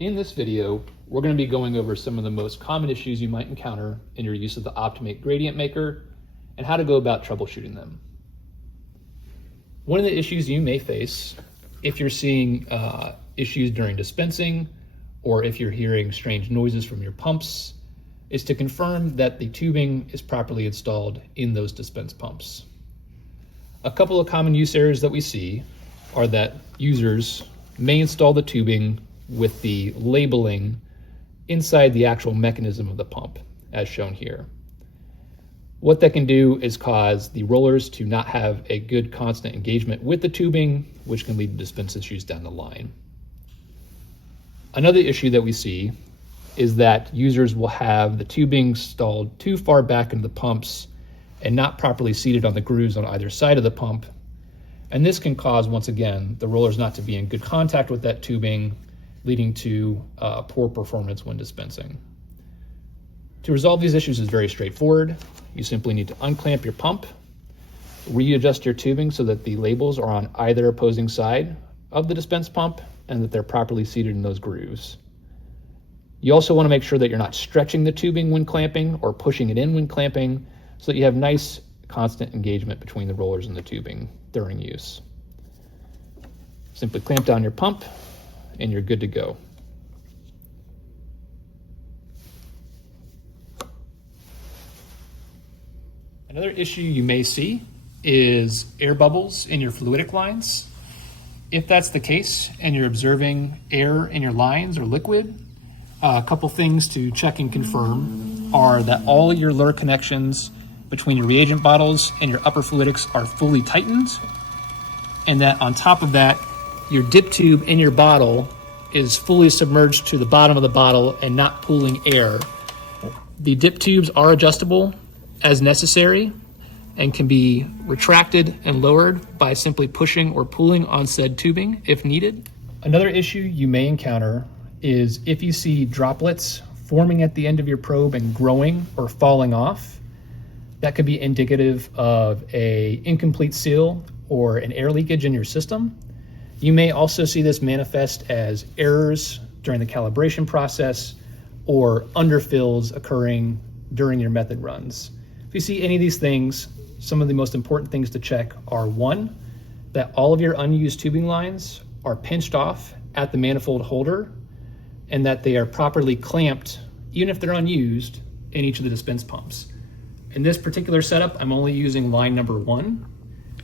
In this video, we're going to be going over some of the most common issues you might encounter in your use of the OptiMate gradient maker and how to go about troubleshooting them. One of the issues you may face if you're seeing issues during dispensing or if you're hearing strange noises from your pumps is to confirm that the tubing is properly installed in those dispense pumps. A couple of common use errors that we see are that users may install the tubing with the labeling inside the actual mechanism of the pump, as shown here. What that can do is cause the rollers to not have a good constant engagement with the tubing, which can lead to dispense issues down the line. Another issue that we see is that users will have the tubing installed too far back into the pumps and not properly seated on the grooves on either side of the pump. And this can cause, once again, the rollers not to be in good contact with that tubing, leading to poor performance when dispensing. To resolve these issues is very straightforward. You simply need to unclamp your pump, readjust your tubing so that the labels are on either opposing side of the dispense pump and that they're properly seated in those grooves. You also want to make sure that you're not stretching the tubing when clamping or pushing it in when clamping so that you have nice constant engagement between the rollers and the tubing during use. Simply clamp down your pump and you're good to go. Another issue you may see is air bubbles in your fluidic lines. If that's the case and you're observing air in your lines or liquid, a couple things to check and confirm are that all your Luer connections between your reagent bottles and your upper fluidics are fully tightened, and that on top of that, your dip tube in your bottle is fully submerged to the bottom of the bottle and not pooling air. The dip tubes are adjustable as necessary and can be retracted and lowered by simply pushing or pulling on said tubing if needed. Another issue you may encounter is if you see droplets forming at the end of your probe and growing or falling off. That could be indicative of an incomplete seal or an air leakage in your system. You may also see this manifest as errors during the calibration process or underfills occurring during your method runs. If you see any of these things, some of the most important things to check are: one, that all of your unused tubing lines are pinched off at the manifold holder and that they are properly clamped, even if they're unused, in each of the dispense pumps. In this particular setup, I'm only using line number 1.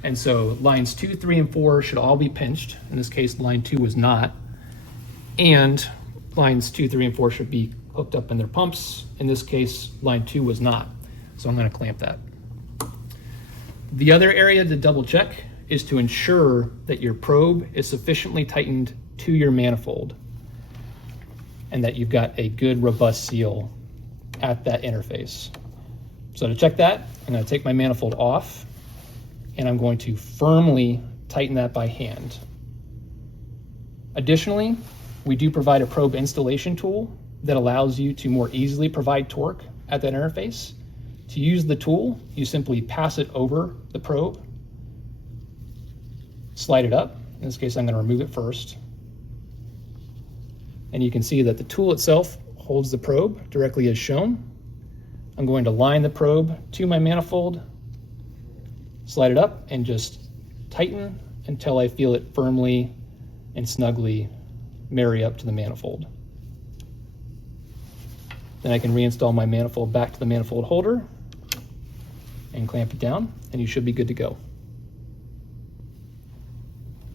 And so lines 2, 3, and 4 should all be pinched. In this case, line 2 was not. And lines 2, 3, and 4 should be hooked up in their pumps. In this case, line 2 was not. So I'm going to clamp that. The other area to double check is to ensure that your probe is sufficiently tightened to your manifold and that you've got a good, robust seal at that interface. So to check that, I'm going to take my manifold off and I'm going to firmly tighten that by hand. Additionally, we do provide a probe installation tool that allows you to more easily provide torque at that interface. To use the tool, you simply pass it over the probe, slide it up. In this case, I'm going to remove it first. And you can see that the tool itself holds the probe directly as shown. I'm going to line the probe to my manifold, slide it up, and just tighten until I feel it firmly and snugly marry up to the manifold. Then I can reinstall my manifold back to the manifold holder and clamp it down, and you should be good to go.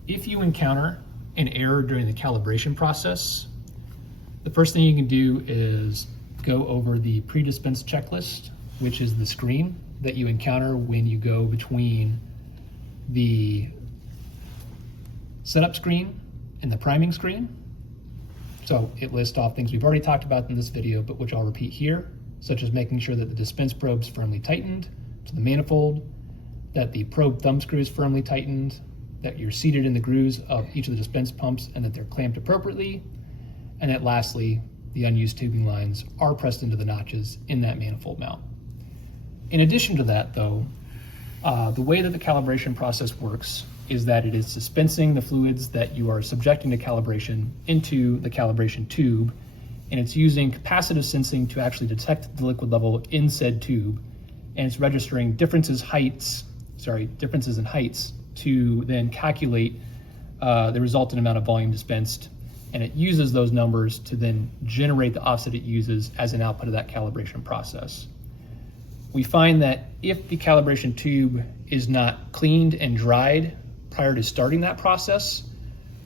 If you encounter an error during the calibration process, the first thing you can do is go over the pre-dispense checklist, which is the screen that you encounter when you go between the setup screen and the priming screen. So it lists off things we've already talked about in this video, but which I'll repeat here, such as making sure that the dispense probe is firmly tightened to the manifold, that the probe thumb screw is firmly tightened, that you're seated in the grooves of each of the dispense pumps and that they're clamped appropriately, and that lastly, the unused tubing lines are pressed into the notches in that manifold mount. In addition to that though, the way that the calibration process works is that it is dispensing the fluids that you are subjecting to calibration into the calibration tube, and it's using capacitive sensing to actually detect the liquid level in said tube, and it's registering differences in heights to then calculate the resultant amount of volume dispensed, and it uses those numbers to then generate the offset it uses as an output of that calibration process. We find that if the calibration tube is not cleaned and dried prior to starting that process,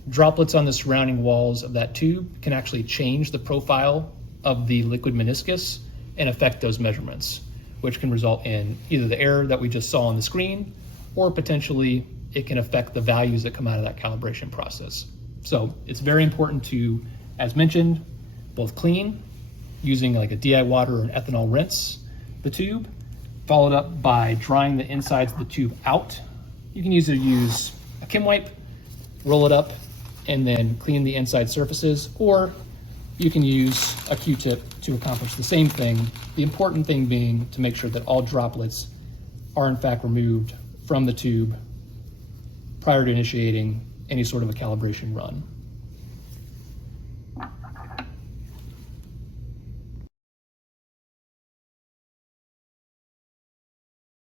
droplets on the surrounding walls of that tube can actually change the profile of the liquid meniscus and affect those measurements, which can result in either the error that we just saw on the screen, or potentially it can affect the values that come out of that calibration process. So it's very important to, as mentioned, both clean using like a DI water or an ethanol rinse the tube, followed up by drying the insides of the tube out. You can either use a Kim wipe, roll it up, and then clean the inside surfaces, or you can use a Q-tip to accomplish the same thing. The important thing being to make sure that all droplets are in fact removed from the tube prior to initiating any sort of a calibration run.